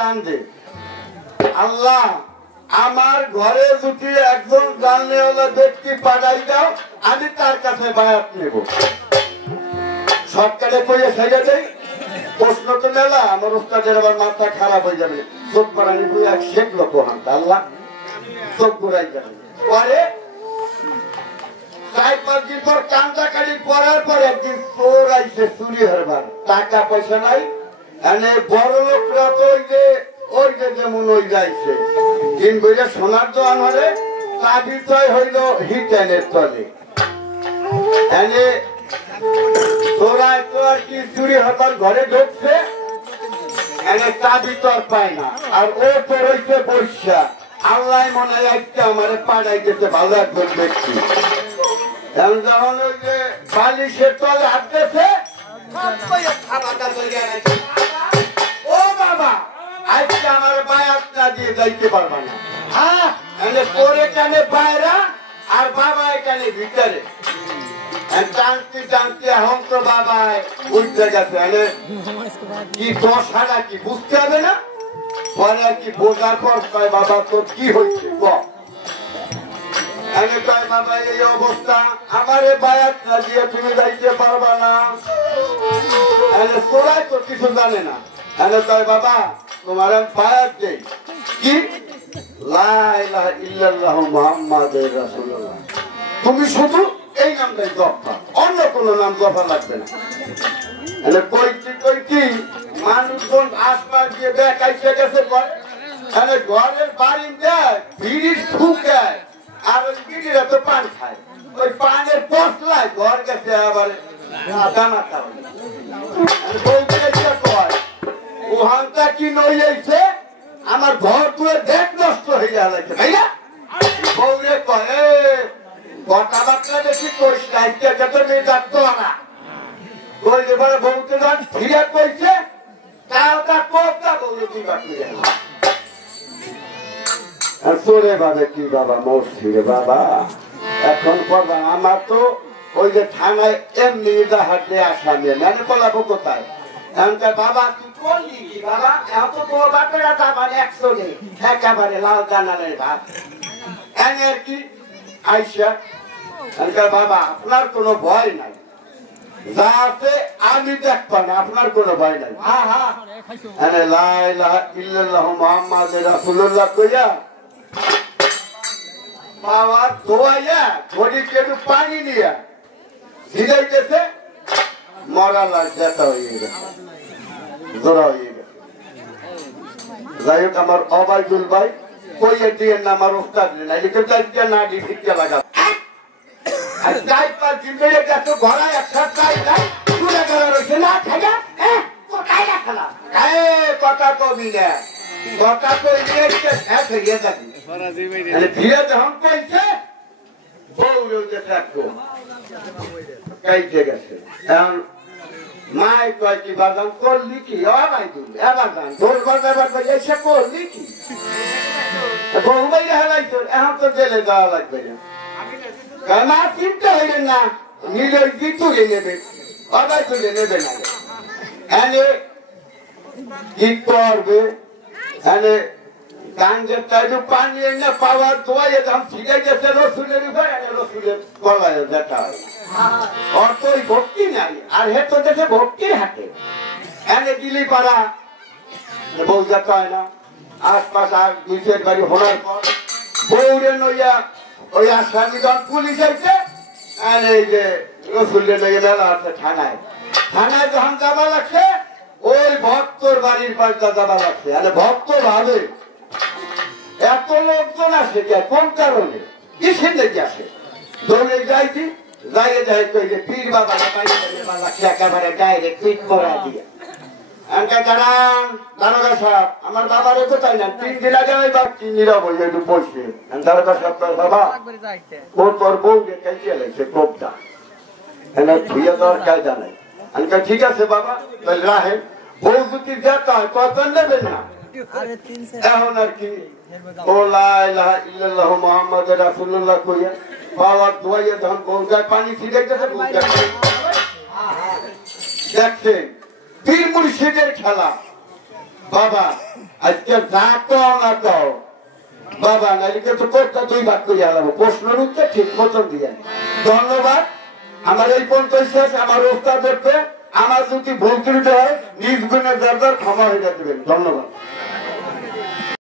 কান্দে আল্লাহ আমার ঘরে যদি একজন জানলেওয়ালা ব্যক্তি পাঠাই দাও আমি তার কাছে বায়াত নেব সরকারে কইয়ে ছেড়ে দেয় প্রশ্ন তো মেলা আমার উস্তাদের আবার মাথা খারাপ হয়ে যাবে চোখ পড়ানি বই এক শেখলো কোহান আল্লাহ চোখ ঘুরাই যাবে পরে 4-5 দিন পর কান্দাকাটি করার পর একদিন চোর আইসে চুরি হরবার টাকা পয়সা নাই এনে বড় লোকরা তো ওই যে যেমন ওই যাইছে দিন বইলে সোনার দোয়ান হলে চাবি তয় হইল হিটেনের তলে এনে তোরা তো আর কি চুরি হবার ঘরে ঢুকছে এনে চাবি তো আর পায় না আর ও তো রয়েছে বৈশা আল্লাহ মনে হয় আজকে আমার পাড়াই যেতে ভালো একজন ব্যক্তি যখন ওই যে বালিশের তলে হাঁটতেছে ও বাবা আজকে আমার বায়াত না দিয়ে যাইতে পারবা না হ্যাঁ এনে পরে কানে বাইরা আর বাবা এখানে ভিতরে টানতে টানতে এখন তো বাবা উঠতে গেছে এনে কি দশাটা কি বুঝতে হবে না পরে আর কি বোঝার পর কয় বাবা তোর কি হয়েছে এনে কয় বাবা এই অবস্থা আমারে বায়াত না দিয়ে তুমি যাইতে পারবা না এনে তোরাই তো কিছু জানে না এনে কয় বাবা তোমার আমি বায়াত দেই কি লা ইলাহা ইল্লাল্লাহ মুহাম্মাদুর রাসূলুল্লাহ তুমি শুধু এই নামটাই জপা অন্য কোনো নাম জপা লাগবে না এনে কইছি মানুষজন আশপাশ দিয়ে দেখাইছে গেছে এনে ঘরের বারিন্দা বিড়ির ঠুকে আর ওই বিড়ির এত পান খায় ওই পানের পশলায় ঘর গেছে আবার দানা খাওয়া বলতে কয় ওহানটা কি নইছে আমার ঘর তুলে দেখ নষ্ট হয়ে যাচ্ছে ভাইয়া বউরে কয়ে কথাবার্তা বেশি করিস না ইত্যাদি তো মেয়ে যাচ্ছ না কই এবারে বউকে যখন ফিরে কইছে তাও তার কোপটা বউরে কি বাকি আর তোরে বাবা কি বাবা মরছি রে বাবা এখন করবা আমার তো ওই যে থানায় এমনি হাঁটলে আসামি মানে পলাবো কোথায় এমনটা বাবা তুই করলি কি বাবা এখন তো তোর বাপেরা যাবার 100 নেই একেবারে লাল দানারের ভাত এনে আর কি আইসা বাবা আপনার কোনো ভয় নাই যা আছে আমি দেখবো না আপনার কোনো ভয় নাই লা ইলাহা ইল্লাল্লাহ মুহাম্মাদুর রাসূলুল্লাহ কইয়া বাবা দোয়াইয়া ঘড়ি একটু পানি নিয়া ভিজাইতেছে মরা লাগা হয়ে গেছে জোড়া হয়ে গেছে যাই হোক আমার অবাইদুল ভাই কইয়ে দিয়ে না আমার উস্তাদ না এটা চাইতে না দি ঠিকটা লাগা আর যাই পা জিমেরে গেছে ঘোড়া একসাথে যাই যাই চুলে ধরে রইছে না খাইয়া তো খাইয়া খেলা খায় কথা কবি না কথা কই নিয়ে এক হইয়া যাবি আরে ফিরে যখন কইছে বউরে যে থাকতো কাইতে গেছে এখন মাই কয় কি বাদাম করলি কি ভাই তুমি এবার জান ভোর করবার এসে করলি কি বউ ভাই হেলাইতো এখন তো জেলে যাওয়া লাগবে না না চিন্তা হইলেন না নিজের কি তুলে নেবে অবাই তুলে নেবে না এনে কি করবে এনে গাঞ্জের চাইলে পানি এনে পাওয়ার দোয়াই দাম ছিঁড়ে গেছে রসুলের উপরে রসুলের গলায় দেখা হয় অতই ভক্তি নাই আর হে তো দেশে ভক্তির হাতে এনে দিলি পাড়া বউ যেতে হয় না আশপাশ আর দুইশের বাড়ি হওয়ার পর বউরে নইয়া ওই আসামি যখন পুলিশ আইছে আর এই যে রসুলের নইয়া মেলা আছে থানায় থানায় যখন যাবা লাগছে ওই ভক্তর বাড়ির পাল্টা যাবা লাগছে আরে ভক্ত ভাবে এত লোকজন আসে কোন কারণে কিসের লেগে আসে দৌড়ে যাইছি যাইয়ে যাই কই যে পীর বাবা একেবারে ডাইরেক্ট পিট করা দিয়ে দাঁড়ান দারোগা সাহেব আমার বাবারে কোথায় না 3 দিন আগে ওই বাচ্চি নীরব হয়ে একটু বসে দারোগা সাহেব বাবা ও তোর বউকে খাইতে লাগছে কোপটা এনে ধুয়ে দেওয়ার কায়দা নাই আমি ঠিক আছে বাবা তাহলে রাহেন বউ যদি যেতে হয় কত নেবেন না এখন আর কি ও লা ইলাহা ইল্লাল্লাহু মুহাম্মাদুর রাসূলুল্লাহ কইয়া পাওয়ার দোয়াইয়া যখন গঙ্গায় পানি ছিড়ে গেছে দেখছেন পীর মুর্শিদের খেলা বাবা আজকে যা কও না কও বাবা নাইলে তো কোর্টটা 2 ভাগ করে আলাবো প্রশ্নের উত্তর ঠিক মতন দিয়ে ধন্যবাদ আমার এই পর্যন্ত শেষ আমার ওস্তাদ আমার যদি ভুল ত্রুটি হয় নিজ গুণের দরকার ক্ষমা হয়ে যাবেন ধন্যবাদ